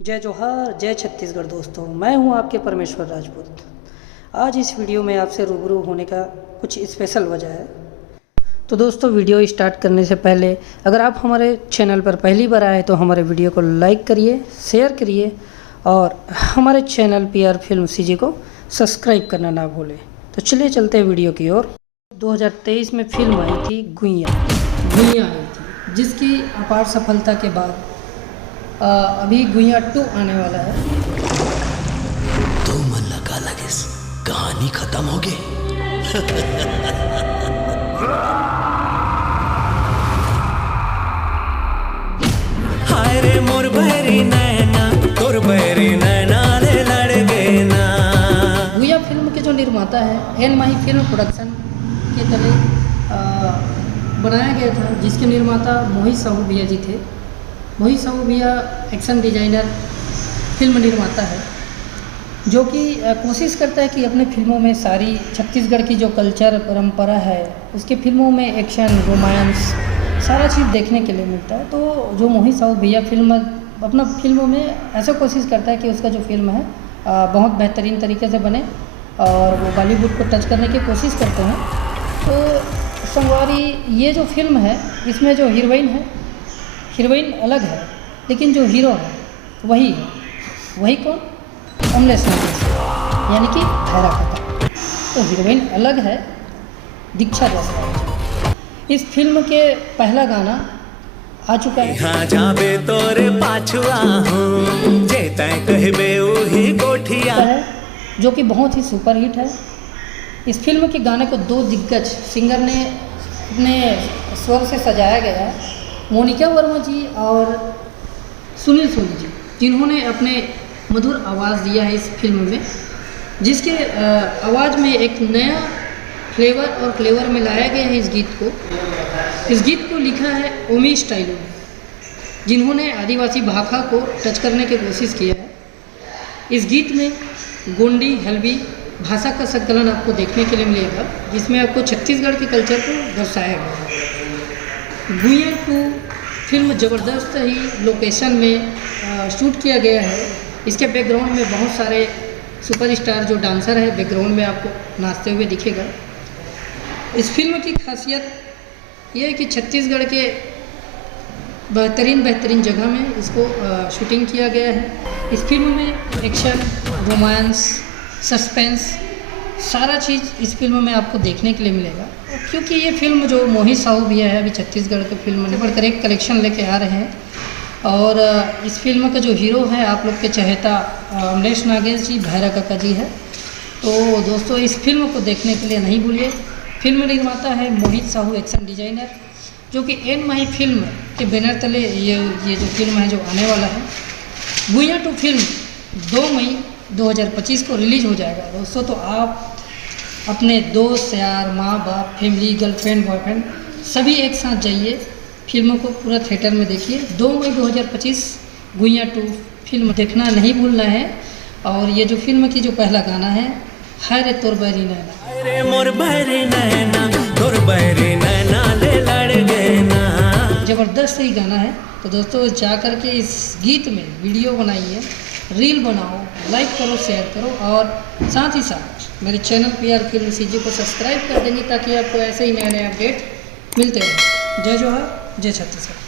जय जोहार, जय छत्तीसगढ़। दोस्तों, मैं हूं आपके परमेश्वर राजपूत। आज इस वीडियो में आपसे रूबरू होने का कुछ स्पेशल वजह है। तो दोस्तों, वीडियो स्टार्ट करने से पहले अगर आप हमारे चैनल पर पहली बार आए तो हमारे वीडियो को लाइक करिए, शेयर करिए और हमारे चैनल PR फिल्म CG को सब्सक्राइब करना ना भूलें। तो चलिए चलते हैं वीडियो की ओर। 2023 में फिल्म आई थी गुइयाँ आई थी, जिसकी अपार सफलता के बाद अभी गुइयाँ 2 आने वाला है। तो मन लगा लगेस कहानी खत्म हो गई। हाय रे मोर बहरी नैना, तोर बहरी नैना ले लड़ गए ना। गुइयाँ फिल्म के जो निर्माता है एन माही फिल्म प्रोडक्शन के तले बनाया गया था, जिसके निर्माता मोहित साहू भैया जी थे। मोहित साहू भैया एक्शन डिजाइनर, फिल्म निर्माता है, जो कि कोशिश करता है कि अपने फिल्मों में सारी छत्तीसगढ़ की जो कल्चर परंपरा है उसके फिल्मों में एक्शन, रोमांस सारा चीज़ देखने के लिए मिलता है। तो जो मोहित साहू भैया अपना फिल्मों में ऐसा कोशिश करता है कि उसका जो फिल्म है बहुत बेहतरीन तरीके से बने और वो बॉलीवुड को टच करने की कोशिश करते हैं। तो संगवारी, ये जो फिल्म है इसमें जो हीरोइन अलग है, लेकिन जो हीरो है वही कौन? अमलेश नागेश, यानी कि भैरा काका। तो हीरोइन अलग है, दीक्षा जायसवाल। इस फिल्म के पहला गाना आ चुका है, हाँ जाबे तोरे पाछुआ हूँ जे तै कहबे ओही कोठिया, जो कि बहुत ही सुपर हिट है। इस फिल्म के गाने को 2 दिग्गज सिंगर ने अपने स्वर से सजाया गया है, मोनिका वर्मा जी और सुनील सोनी जी, जिन्होंने अपने मधुर आवाज़ दिया है इस फिल्म में, जिसके आवाज़ में एक नया फ्लेवर और क्लेवर में लाया गया है इस गीत को लिखा है ओमी स्टाइलो ने, जिन्होंने आदिवासी भाषा को टच करने की कोशिश किया है। इस गीत में गोंडी, हल्बी भाषा का संकलन आपको देखने के लिए मिलेगा, जिसमें आपको छत्तीसगढ़ के कल्चर को दर्शाया गया है। गुइयाँ 2 फिल्म ज़बरदस्त ही लोकेशन में शूट किया गया है। इसके बैकग्राउंड में बहुत सारे सुपरस्टार जो डांसर है बैकग्राउंड में आपको नाचते हुए दिखेगा। इस फिल्म की खासियत यह है कि छत्तीसगढ़ के बेहतरीन जगह में इसको शूटिंग किया गया है। इस फिल्म में एक्शन, रोमांस, सस्पेंस सारा चीज़ इस फिल्म में आपको देखने के लिए मिलेगा, क्योंकि ये फिल्म जो मोहित साहू भैया है अभी छत्तीसगढ़ के फिल्म में बढ़कर एक कलेक्शन लेके आ रहे हैं। और इस फिल्म का जो हीरो है आप लोग के चहेता अमलेश नागेश जी, भैरा काका जी है। तो दोस्तों, इस फिल्म को देखने के लिए नहीं भूलिए। फिल्म निर्माता है मोहित साहू, एक्शन डिजाइनर, जो कि एन माही फिल्म के बैनर तले ये जो फिल्म है जो आने वाला है। गुइयाँ 2 फिल्म 2 मई 2025 को रिलीज हो जाएगा दोस्तों। तो आप अपने दोस्त, यार, माँ बाप, फैमिली, गर्लफ्रेंड, बॉयफ्रेंड सभी एक साथ जाइए, फिल्मों को पूरा थिएटर में देखिए। 2 मई 2025 गुइयाँ 2 फिल्म देखना नहीं भूलना है। और ये जो फिल्म की जो पहला गाना है, हाय रे तोर बहरी नैना, अरे मोर बहरी नैना, तोर बहरी नैना ले लड़ गए ना, ज़बरदस्त ही गाना है। तो दोस्तों, जा कर के इस गीत में वीडियो बनाइए, रील बनाओ, लाइक करो, शेयर करो और साथ ही साथ मेरे चैनल PR फिल्म CG को सब्सक्राइब कर देंगे, ताकि आपको ऐसे ही नए अपडेट मिलते रहें। जय जोहार, जय छत्तीसगढ़।